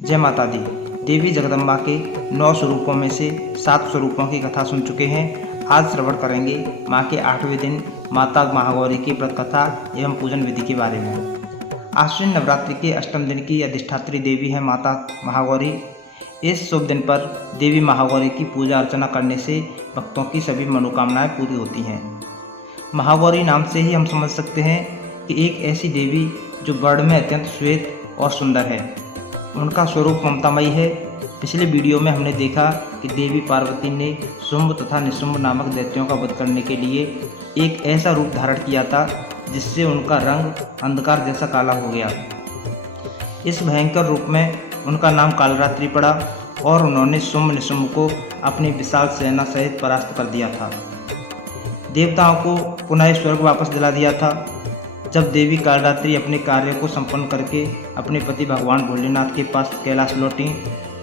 जय माता दी। देवी जगदम्बा के 9 स्वरूपों में से 7 स्वरूपों की कथा सुन चुके हैं। आज श्रवण करेंगे माँ के 8वें दिन माता महागौरी की व्रत कथा एवं पूजन विधि के बारे में। आश्विन नवरात्रि के अष्टम दिन की अधिष्ठात्री देवी है माता महागौरी। इस शुभ दिन पर देवी महागौरी की पूजा अर्चना करने से भक्तों की सभी मनोकामनाएं पूरी होती हैं। महागौरी नाम से ही हम समझ सकते हैं कि एक ऐसी देवी जो वर्ण में अत्यंत श्वेत और सुंदर है। उनका स्वरूप ममतामयी है। पिछले वीडियो में हमने देखा कि देवी पार्वती ने शुंभ तथा निशुंभ नामक दैत्यों का वध करने के लिए एक ऐसा रूप धारण किया था जिससे उनका रंग अंधकार जैसा काला हो गया। इस भयंकर रूप में उनका नाम कालरात्रि पड़ा और उन्होंने शुंभ निशुंभ को अपनी विशाल सेना सहित परास्त कर दिया था। देवताओं को पुनः स्वर्ग वापस दिला दिया था। जब देवी कालरात्रि अपने कार्य को संपन्न करके अपने पति भगवान भोलेनाथ के पास कैलाश लौटी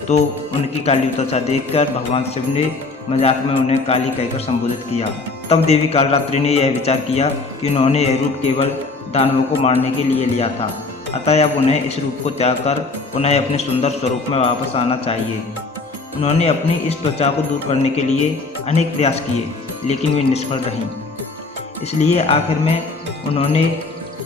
तो उनकी काली त्वचा देखकर भगवान शिव ने मजाक में उन्हें काली कहकर संबोधित किया। तब देवी कालरात्रि ने यह विचार किया कि उन्होंने यह रूप केवल दानवों को मारने के लिए लिया था, अतः अब उन्हें इस रूप को त्याग कर पुनः अपने सुंदर स्वरूप में वापस आना चाहिए। उन्होंने अपनी इस त्वचा को दूर करने के लिए अनेक प्रयास किए लेकिन वे निष्फल रहीं। इसलिए आखिर में उन्होंने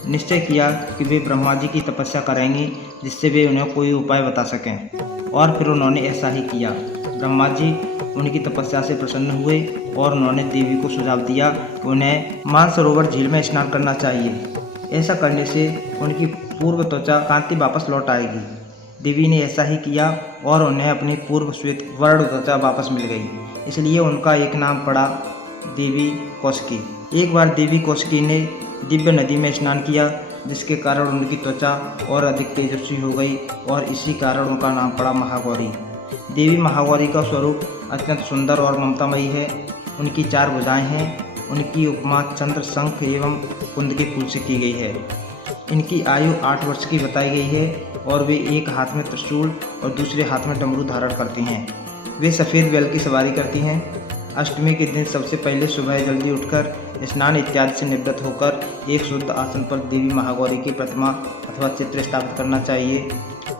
निश्चय किया कि वे ब्रह्मा जी की तपस्या करेंगे जिससे वे उन्हें कोई उपाय बता सकें, और फिर उन्होंने ऐसा ही किया। ब्रह्मा जी उनकी तपस्या से प्रसन्न हुए और उन्होंने देवी को सुझाव दिया कि उन्हें मानसरोवर झील में स्नान करना चाहिए। ऐसा करने से उनकी पूर्व त्वचा कांति वापस लौट आएगी। देवी ने ऐसा ही किया और उन्हें अपनी पूर्व श्वेत वर्ण त्वचा वापस मिल गई। इसलिए उनका एक नाम पड़ा देवी कौशिकी। एक बार देवी कौशिकी ने दिव्य नदी में स्नान किया जिसके कारण उनकी त्वचा और अधिक तेजस्वी हो गई और इसी कारण उनका नाम पड़ा महागौरी। देवी महागौरी का स्वरूप अत्यंत सुंदर और ममतामयी है। उनकी 4 भुजाएं हैं। उनकी उपमा चंद्र, शंख एवं कुंद के फूल से की गई है। इनकी आयु 8 वर्ष की बताई गई है और वे एक हाथ में त्रिशूल और दूसरे हाथ में डमरू धारण करती हैं। वे सफ़ेद बैल की सवारी करती हैं। अष्टमी के दिन सबसे पहले सुबह जल्दी उठकर स्नान इत्यादि से निवृत्त होकर एक शुद्ध आसन पर देवी महागौरी की प्रतिमा अथवा चित्र स्थापित करना चाहिए।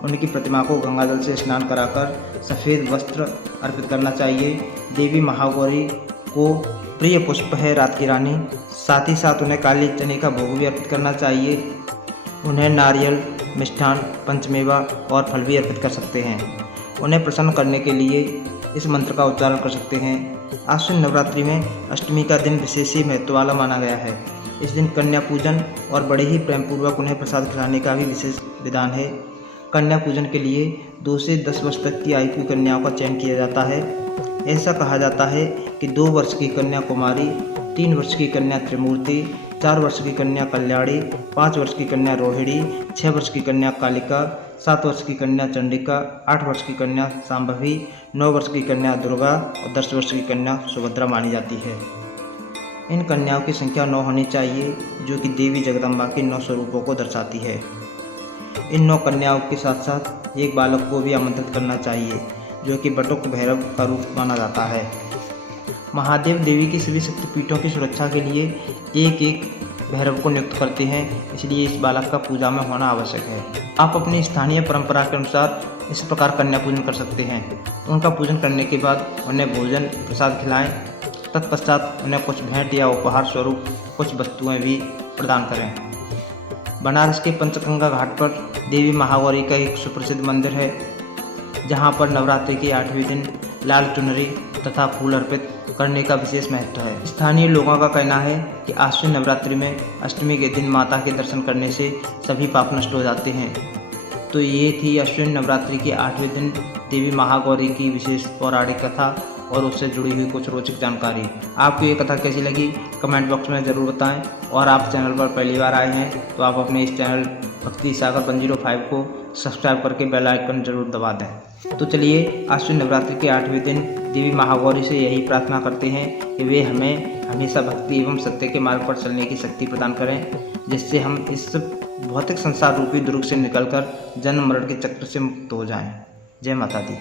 उनकी प्रतिमा को गंगाजल से स्नान कराकर सफ़ेद वस्त्र अर्पित करना चाहिए। देवी महागौरी को प्रिय पुष्प है रात की रानी। साथ ही साथ उन्हें काले चने का भोग भी अर्पित करना चाहिए। उन्हें नारियल, मिष्ठान, पंचमेवा और फल भी अर्पित कर सकते हैं। उन्हें प्रसन्न करने के लिए इस मंत्र का उच्चारण कर सकते हैं। आश्विन नवरात्रि में अष्टमी का दिन विशेष ही महत्व वाला माना गया है। इस दिन कन्या पूजन और बड़े ही प्रेम पूर्वक उन्हें प्रसाद खिलाने का भी विशेष विधान है। कन्या पूजन के लिए 2 से 10 वर्ष तक की आयु की कन्याओं का चयन किया जाता है। ऐसा कहा जाता है कि 2 वर्ष की कन्या कुमारी, 3 वर्ष की कन्या त्रिमूर्ति, 4 वर्ष की कन्या कल्याणी, 5 वर्ष की कन्या रोहिणी, 6 वर्ष की कन्या कालिका, 7 वर्ष की कन्या चंडिका, 8 वर्ष की कन्या सांभवी, 9 वर्ष की कन्या दुर्गा और 10 वर्ष की कन्या सुभद्रा मानी जाती है। इन कन्याओं की संख्या 9 होनी चाहिए जो कि देवी जगदम्बा के 9 स्वरूपों को दर्शाती है। इन 9 कन्याओं के साथ साथ एक बालक को भी आमंत्रित करना चाहिए जो कि बटुक भैरव का रूप माना जाता है। महादेव देवी की सभी शक्तिपीठों की सुरक्षा के लिए एक भैरव को नियुक्त करते हैं, इसलिए इस बालक का पूजा में होना आवश्यक है। आप अपनी स्थानीय परंपरा के अनुसार इस प्रकार कन्या पूजन कर सकते हैं। उनका पूजन करने के बाद उन्हें भोजन प्रसाद खिलाएं। तत्पश्चात उन्हें कुछ भेंट या उपहार स्वरूप कुछ वस्तुएं भी प्रदान करें। बनारस के पंचगंगा घाट पर देवी महागौरी का एक सुप्रसिद्ध मंदिर है जहां पर नवरात्रि के 8वें दिन लाल चुनरी तथा फूल अर्पित करने का विशेष महत्व है। स्थानीय लोगों का कहना है कि आश्विन नवरात्रि में अष्टमी के दिन माता के दर्शन करने से सभी पाप नष्ट हो जाते हैं। तो ये थी अश्विन नवरात्रि के 8वें दिन देवी महागौरी की विशेष पौराणिक कथा और उससे जुड़ी हुई कुछ रोचक जानकारी। आपको ये कथा कैसी लगी कमेंट बॉक्स में ज़रूर बताएं, और आप चैनल पर पहली बार आए हैं तो आप अपने इस चैनल भक्ति सागर 105 को सब्सक्राइब करके बेल आइकन जरूर दबा दें। तो चलिए आश्विन नवरात्रि के 8वें दिन देवी महागौरी से यही प्रार्थना करते हैं कि वे हमें हमेशा भक्ति एवं सत्य के मार्ग पर चलने की शक्ति प्रदान करें, जिससे हम इस भौतिक संसार रूपी दुर्ग से निकलकर जन्म मरण के चक्र से मुक्त हो जाएं। जय माता दी।